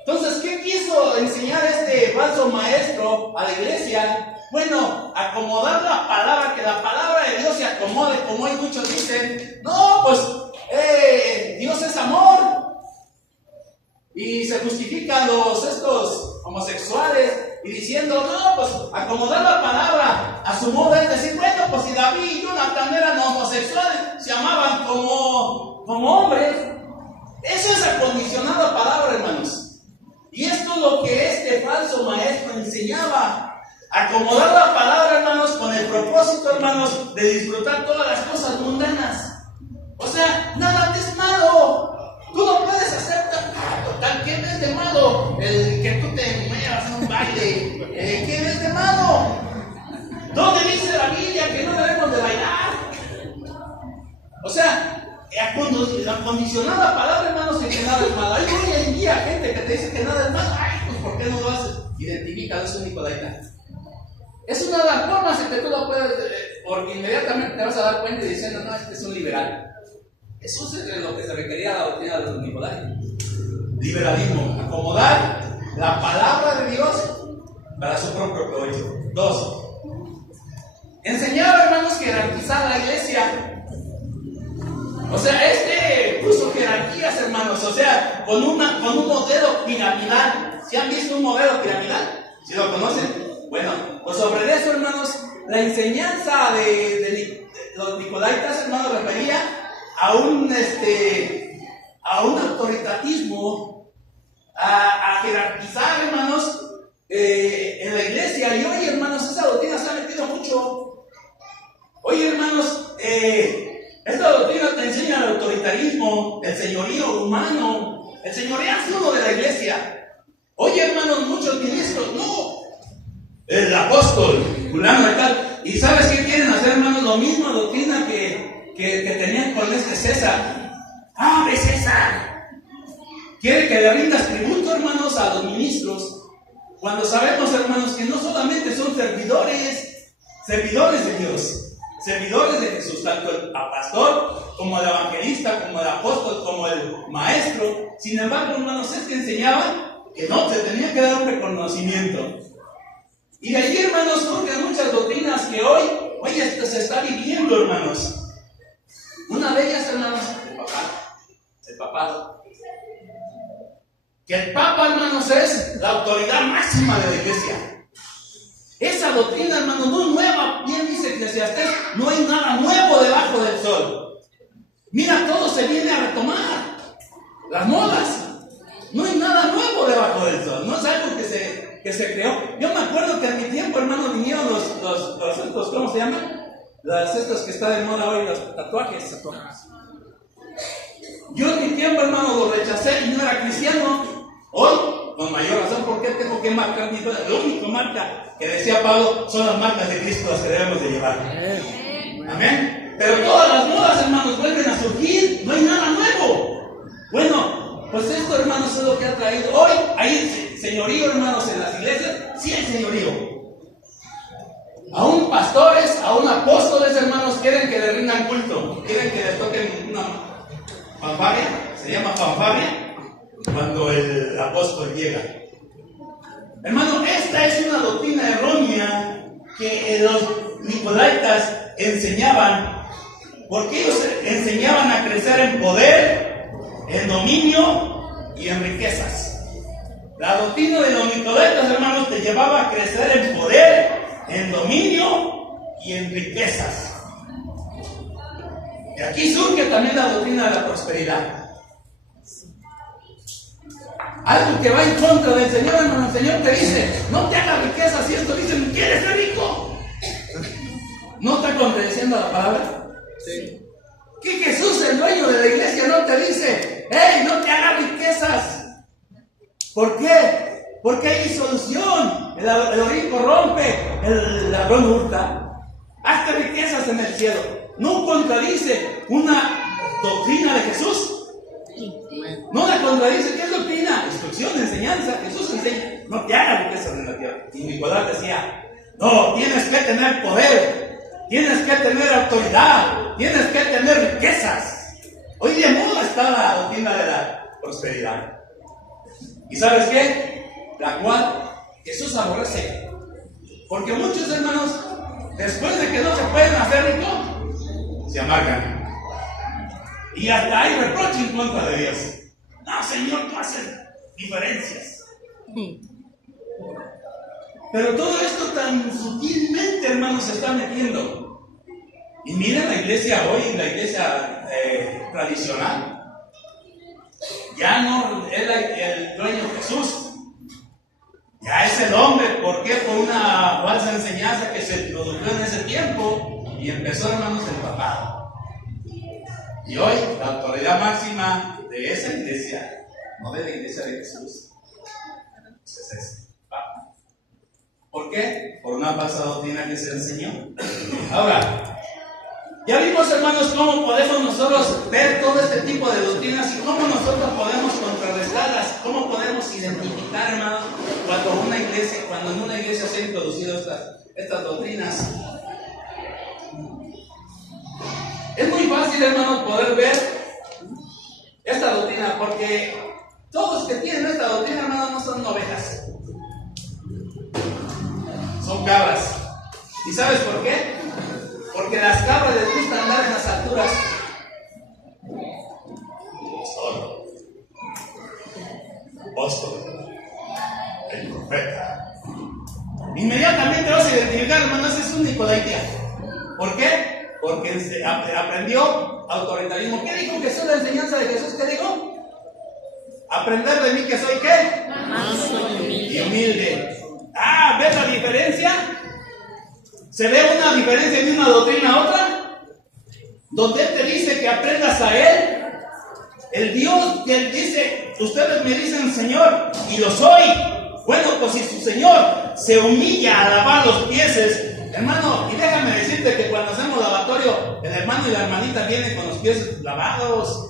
Entonces, ¿qué quiso enseñar este falso maestro a la iglesia? Bueno, acomodar la palabra, que la palabra de Dios se acomode, como hay muchos dicen: no, pues Dios es amor. Y se justifican estos homosexuales y diciendo: no, pues acomodar la palabra a su modo, es decir, bueno, pues si David y Jonathan eran homosexuales, se amaban como hombres. Eso es acondicionar la palabra, hermanos. Y esto es lo que este falso maestro enseñaba: acomodar la palabra, hermanos, con el propósito, hermanos, de disfrutar todas las cosas mundanas. O sea, nada es malo. Tú no puedes hacer total. ¿Qué ves de malo? El que tú te muevas en un baile. ¿Qué ves de malo? ¿Dónde dice la Biblia que no debemos de bailar? O sea, acondicionar la palabra, hermanos, en que nada es malo. Hay hoy en día gente que te dice que nada es malo. Ay, pues ¿por qué no lo haces? Identifica, es un nicolaita. Es una de las formas en que tú lo puedes, porque inmediatamente te vas a dar cuenta diciendo: no, este es un liberal. Eso es lo que se requería la doctrina de los nicolaítas. Liberalismo: acomodar la palabra de Dios para su propio provecho. 2. Enseñaba, hermanos, jerarquizar la iglesia. O sea, puso jerarquías, hermanos, o sea, con un modelo piramidal. ¿Sí han visto un modelo piramidal? ¿Sí lo conocen? Bueno, pues sobre eso, hermanos, la enseñanza de los nicodaitas, hermanos, refería a a un autoritarismo, a jerarquizar, hermanos, en la iglesia. Y hoy, hermanos, esa doctrina se ha metido mucho. Hoy, hermanos, esta doctrina te enseña el autoritarismo, el señorío humano, el señoreazgo de la iglesia. Hoy, hermanos, muchos ministros, no, el apóstol, fulano de tal. ¿Y sabes qué quieren hacer, hermanos? Lo mismo doctrina que tenían con este César. ¡Abre, César! Quiere que le rindas tributo, hermanos, a los ministros. Cuando sabemos, hermanos, que no solamente son servidores de Dios, servidores de Jesús, tanto el pastor, como el evangelista, como el apóstol, como el maestro. Sin embargo, hermanos, es que enseñaban que no, se tenía que dar un reconocimiento. Y de allí, hermanos, surgen muchas doctrinas que hoy esto se está viviendo, hermanos. Una de ellas, hermanos, el papado. Que el Papa, hermanos, es la autoridad máxima de la iglesia. Esa doctrina, hermanos, no es nueva. Bien dice Eclesiastés, no hay nada nuevo debajo del sol. Mira, todo se viene a retomar. Las modas. No hay nada nuevo debajo del sol. No es algo que se creó. Yo me acuerdo que en mi tiempo, hermano, vinieron los estos, ¿cómo se llaman? Estos que están de moda hoy, los tatuajes. Yo en mi tiempo, hermano, lo rechacé y no era cristiano. Hoy, con mayor razón, ¿por qué tengo que marcar mi vida? La única marca que decía Pablo son las marcas de Cristo las que debemos de llevar. Amén. Pero todas las modas, hermanos, vuelven a surgir. No hay nada nuevo. Bueno, pues esto, hermanos, es lo que ha traído. Hoy hay señorío, hermanos, en las iglesias. Sí hay señorío. Aún pastores, aún apóstoles, hermanos, quieren que le rindan culto. Quieren que le toquen una fanfarria. Se llama fanfarria cuando el apóstol llega. Hermano, esta es una doctrina errónea que los nicolaítas enseñaban, porque ellos enseñaban a crecer en poder, en dominio y en riquezas. La doctrina de los nicolaítas, hermanos, te llevaba a crecer en poder, en dominio y en riquezas. Y aquí surge también la doctrina de la prosperidad. Algo que va en contra del Señor, hermano. El Señor te dice, no te hagas riquezas. Y esto dice, ¿quieres ser rico? ¿No está contradiciendo la palabra? Sí. Que Jesús, el dueño de la iglesia, no te dice, hey, no te hagas riquezas. ¿Por qué? Porque hay solución. El rico rompe, el ladrón hurta. Hazte riquezas en el cielo. No contradice una doctrina de Jesús. No la contradice. ¿Qué es doctrina? Instrucción, enseñanza. Jesús enseña, no te hagas riquezas en la tierra. Y Nicolás decía, no, tienes que tener poder, tienes que tener autoridad, tienes que tener riquezas. Hoy de moda está la doctrina de la prosperidad. ¿Y sabes qué? La cual Jesús aborrece. Porque muchos hermanos, después de que no se pueden hacer ricos, se amargan. Y hasta hay reproche en contra de Dios. No, Señor, tú haces diferencias. Pero todo esto tan sutilmente, hermanos, se está metiendo. Y miren la iglesia hoy, la iglesia tradicional. Ya no es el dueño Jesús. Ya es el hombre. ¿Por qué? Por una falsa enseñanza que se introdujo en ese tiempo. Y empezó, hermanos, el papado. Y hoy, la autoridad máxima de esa iglesia, no de la iglesia de Jesús, es ese Papa. ¿Por qué? Por una falsa doctrina que se enseñó. Ahora, ya vimos, hermanos, cómo podemos nosotros ver todo este tipo de doctrinas y cómo nosotros podemos contrarrestarlas, cómo podemos identificar, hermanos, cuando en una iglesia se han introducido estas doctrinas. Es muy fácil, hermanos, poder ver esta doctrina, porque todos que tienen esta doctrina, hermanos, no son ovejas, son cabras. ¿Y sabes por qué? Porque a las cabras les gusta andar en las alturas. Apóstol, el profeta. Inmediatamente vas a identificar, hermanos, es un nicolaita. ¿Por qué? Porque aprendió autoritarismo. ¿Qué dijo Jesús? La enseñanza de Jesús, ¿qué dijo? Aprender de mí que soy ¿qué? Manso Y humilde. Ah, ¿ves la diferencia? ¿Se ve una diferencia de una doctrina a otra? Donde Él te dice que aprendas a Él. El Dios que Él dice, ustedes me dicen Señor, y lo soy. Bueno, pues si su Señor se humilla a lavar los pies, hermano, y déjame decirte que cuando hacemos lavatorio, el hermano y la hermanita vienen con los pies lavados.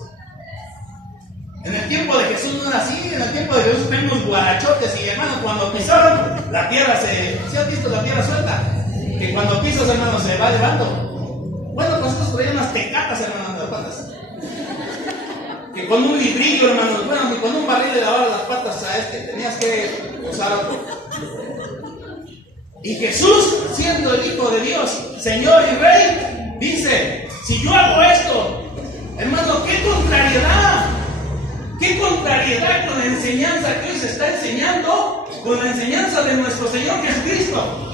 En el tiempo de Jesús no era así. En el tiempo de Jesús vemos guarachotes y hermanos, cuando pisaron, la tierra ¿sí has visto la tierra suelta? Que cuando pisas, hermano, se va elevando. Bueno, pues nosotros traíamos unas tecatas, hermano, las patas. Que con un librillo, hermano, bueno, ni con un barril de lavar las patas tenías que usar otro. Y Jesús, siendo el Hijo de Dios, Señor y Rey, dice, si yo hago esto, hermano, ¿qué contrariedad? ¿Qué contrariedad con la enseñanza que hoy se está enseñando? Con la enseñanza de nuestro Señor Jesucristo.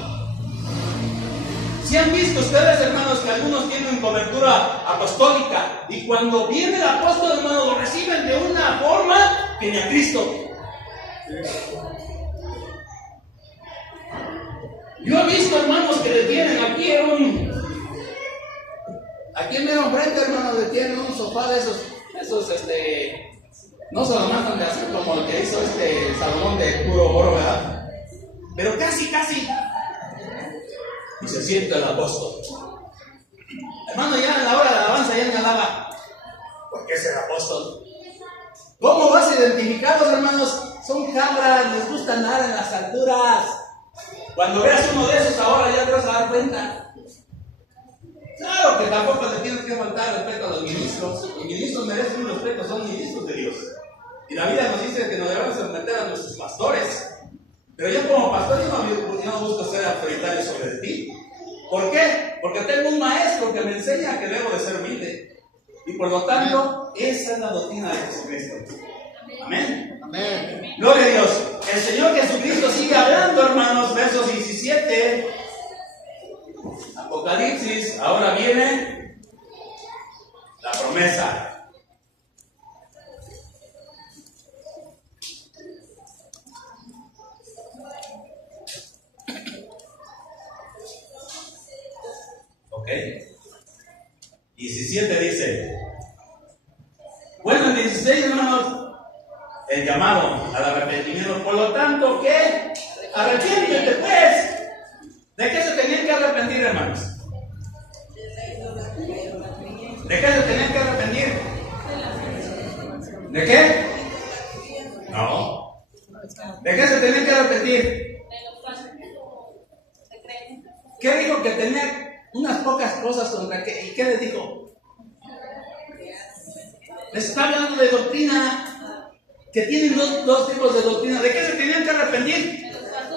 Si han visto ustedes, hermanos, que algunos tienen cobertura apostólica y cuando viene el apóstol, hermano, lo reciben de una forma que ni a Cristo. Yo he visto, hermanos, que le tienen aquí en medio frente, hermanos, le tienen un sofá de esos, no se lo matan de hacer como el que hizo Salomón de puro oro, ¿verdad? Pero casi. Y se siente el apóstol. Hermano, ya en la hora de alabanza ya me alaba. Porque es el apóstol. ¿Cómo vas identificados, hermanos? Son cabras, les gusta andar en las alturas. Cuando veas uno de esos ahora ya te vas a dar cuenta. Claro que tampoco le tienes que faltar respeto a los ministros. Los ministros merecen un respeto, son ministros de Dios. Y la Biblia nos dice que nos debemos someter a nuestros pastores. Pero yo como pastor yo no busco ser autoritario sobre ti. ¿Por qué? Porque tengo un maestro que me enseña que debo de ser humilde. Y por lo tanto, esa es la doctrina de Jesucristo. Amén. Amén. Gloria a Dios. El Señor Jesucristo sigue hablando, hermanos, versos 17. Apocalipsis, ahora viene la promesa. ¿Ok? 17 dice. Bueno, en 16, hermanos, el llamado al arrepentimiento. Por lo tanto, ¿qué? Arrepiéntete, pues. ¿De qué se tenían que arrepentir, hermanos? ¿De qué se tenían que arrepentir? ¿De qué? No. ¿De qué se tenían que arrepentir? ¿Qué dijo? Que tenía unas pocas cosas contra qué. ¿Y qué les dijo? Les está hablando de doctrina. Que tienen dos tipos de doctrina. ¿De qué se tenían que arrepentir?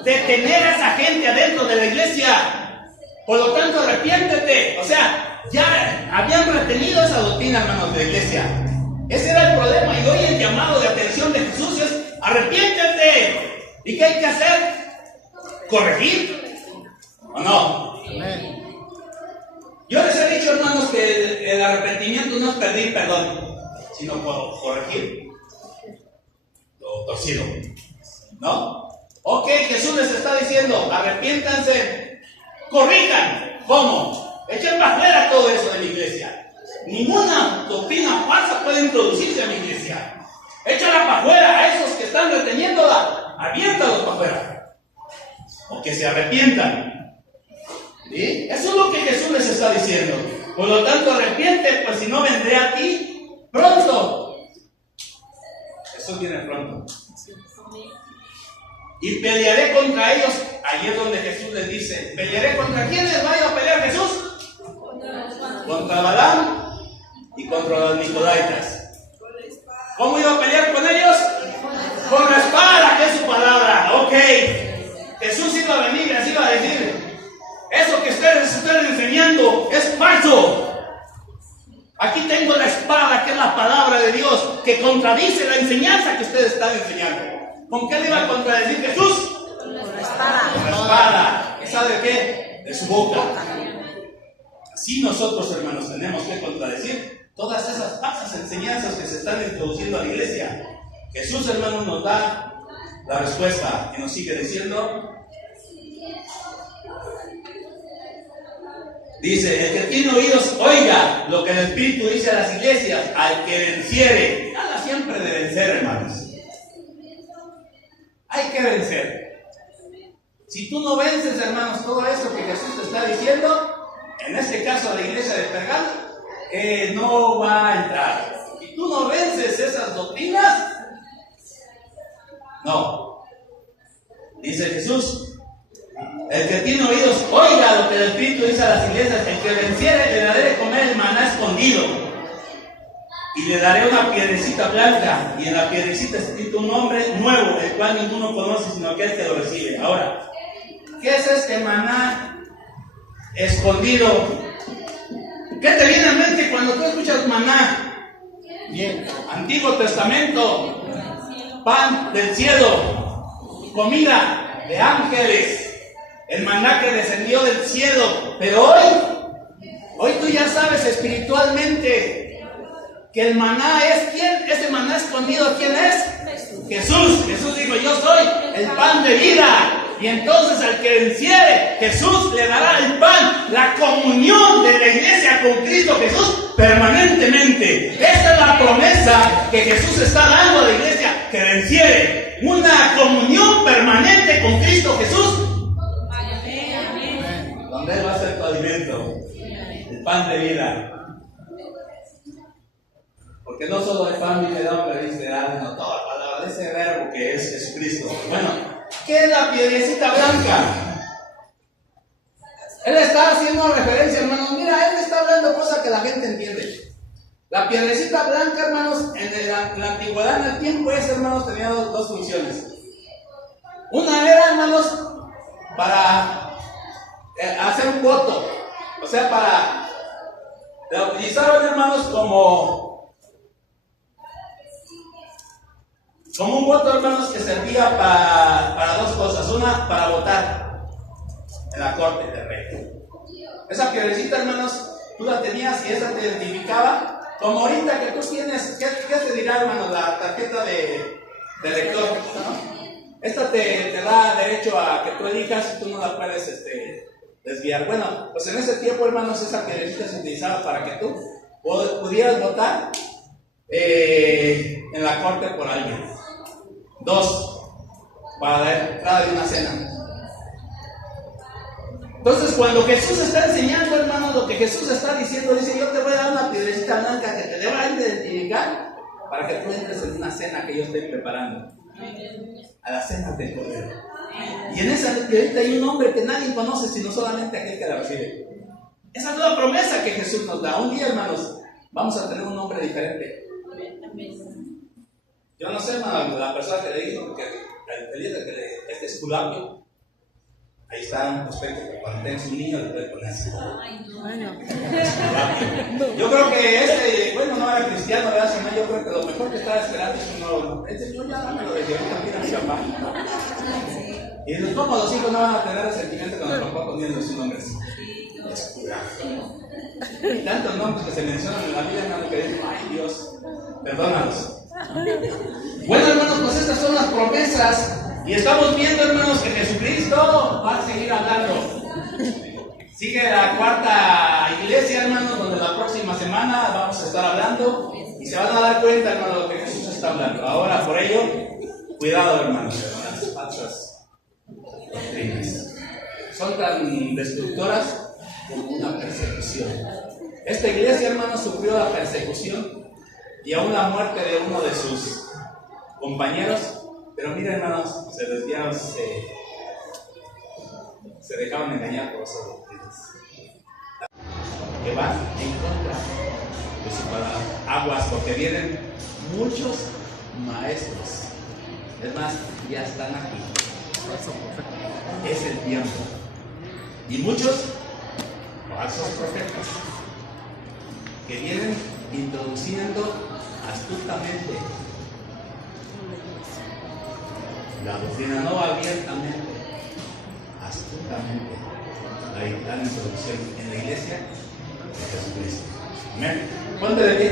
De tener a esa gente adentro de la iglesia. Por lo tanto, arrepiéntete. O sea, ya habían retenido esa doctrina, hermanos, de la iglesia. Ese era el problema. Y hoy el llamado de atención de Jesús es: arrepiéntete. ¿Y qué hay que hacer? ¿Corregir? ¿O no? Amén. Yo les he dicho, hermanos, que el arrepentimiento no es pedir perdón, sino corregir lo torcido. ¿No? Ok, Jesús les está diciendo: arrepiéntanse, corrijan. ¿Cómo? Echen para afuera todo eso de mi iglesia. Ninguna doctrina falsa puede introducirse a mi iglesia. Échala para afuera. A esos que están reteniéndola, aviéntalos para afuera. O que se arrepientan. ¿Sí? Eso es lo que Jesús les está diciendo. Por lo tanto, arrepiente, pues si no vendré a ti pronto. Jesús viene pronto. Y pelearé contra ellos. Ahí es donde Jesús les dice: ¿pelearé contra quiénes va a ir a pelear Jesús? Contra Balaam y contra los nicodaitas. ¿Cómo iba a pelear con ellos? Con la espada, que es su palabra. Ok. Jesús iba a venir y les iba a decir: eso que ustedes están enseñando es falso. Aquí tengo la espada, que es la palabra de Dios, que contradice la enseñanza que ustedes están enseñando. ¿Con qué le iba a contradecir Jesús? Con la espada. Con la espada. ¿Y sabe qué? De su boca. Así nosotros, hermanos, tenemos que contradecir todas esas falsas enseñanzas que se están introduciendo a la iglesia. Jesús, hermanos, nos da la respuesta y nos sigue diciendo. Dice, el que tiene oídos, oiga lo que el Espíritu dice a las iglesias, al que venciere. Habla siempre de vencer, hermanos. Hay que vencer. Si tú no vences, hermanos, todo eso que Jesús te está diciendo, en este caso la iglesia de Pergamo, no va a entrar. Si tú no vences esas doctrinas, no. Dice Jesús, el que tiene oídos, oiga lo que el Espíritu dice a las iglesias, el que venciere le daré de comer el maná escondido, y le daré una piedrecita blanca, y en la piedrecita escrito un nombre nuevo, el cual ninguno conoce sino aquel que lo recibe. Ahora, ¿qué es este maná escondido? ¿Qué te viene a mente cuando tú escuchas maná? Bien. Antiguo Testamento, pan del cielo, comida de ángeles, el maná que descendió del cielo. Pero hoy tú ya sabes espiritualmente que el maná es ¿quién? Ese maná escondido, ¿quién es? Jesús. Jesús dijo, yo soy el pan de vida. Y entonces al que venciere, Jesús le dará el pan, la comunión de la iglesia con Cristo Jesús permanentemente. Esta es la promesa que Jesús está dando a la iglesia que venciere. Una comunión permanente con Cristo Jesús. Donde Él va a ser tu alimento, el pan de vida. Porque no solo el pan vive de hombre, dice, no, toda la palabra de ese verbo que es Jesucristo. Bueno, ¿qué es la piedrecita blanca? Él está haciendo referencia, hermanos. Mira, él está hablando cosas que la gente entiende. La piedrecita blanca, hermanos, en la antigüedad, en el tiempo ese, hermanos, tenía dos funciones. Una era, hermanos, para hacer un voto. O sea, la utilizaron, hermanos, como un voto, hermanos, que servía para dos cosas. Una, para votar en la corte de rey. Esa piedrecita, hermanos, tú la tenías y esa te identificaba. Como ahorita que tú tienes, ¿qué te dirá, hermanos? La tarjeta de lector, ¿no? Esta te da derecho a que tú elijas y tú no la puedes desviar. Bueno, pues en ese tiempo, hermanos, esa piedrecita se utilizaba para que tú pudieras votar en la corte por alguien. Dos, para la entrada de una cena. Entonces, cuando Jesús está enseñando, hermanos, lo que Jesús está diciendo, dice, yo te voy a dar una piedrecita blanca que te deba identificar para que tú entres en una cena que yo estoy preparando. A la cena del Cordero. Y en esa piedrecita hay un nombre que nadie conoce, sino solamente aquel que la recibe. Esa es la promesa que Jesús nos da. Un día, hermanos, vamos a tener un nombre diferente. Yo no sé, hermano, la persona que le dijo, porque el día que este esculapio, ahí está un prospecto que cuando tengas un niño le puede poner así. Yo creo que no era cristiano, ¿verdad? Sino yo creo que lo mejor que estaba esperando es un nuevo. El Señor ya dámelo de Dios, también a mi papá. Y dices, ¿cómo los hijos no van a tener el sentimiento con el papá poniendo su nombre así? Y tantos nombres que se mencionan en la Biblia, hermano, que dicen, ay Dios, perdónalos. Bueno, hermanos, pues estas son las promesas. Y estamos viendo, hermanos, que Jesucristo va a seguir hablando. Sigue la cuarta iglesia, hermanos, donde la próxima semana vamos a estar hablando. Y se van a dar cuenta, hermanos, de lo que Jesús está hablando. Ahora, por ello, cuidado, hermanos, con las falsas doctrinas. Son tan destructoras como una persecución. Esta iglesia, hermanos, sufrió la persecución y aún la muerte de uno de sus compañeros. Pero miren, hermanos, se desviaron, se dejaron engañar por esas doctrinas que van en contra de su palabra. Aguas, porque vienen muchos maestros. Es más, ya están aquí. Es el tiempo. Y muchos falsos profetas que vienen introduciendo astutamente la doctrina, no abiertamente, astutamente, la introducción en la iglesia de Jesucristo. Amén. Ponte de pie.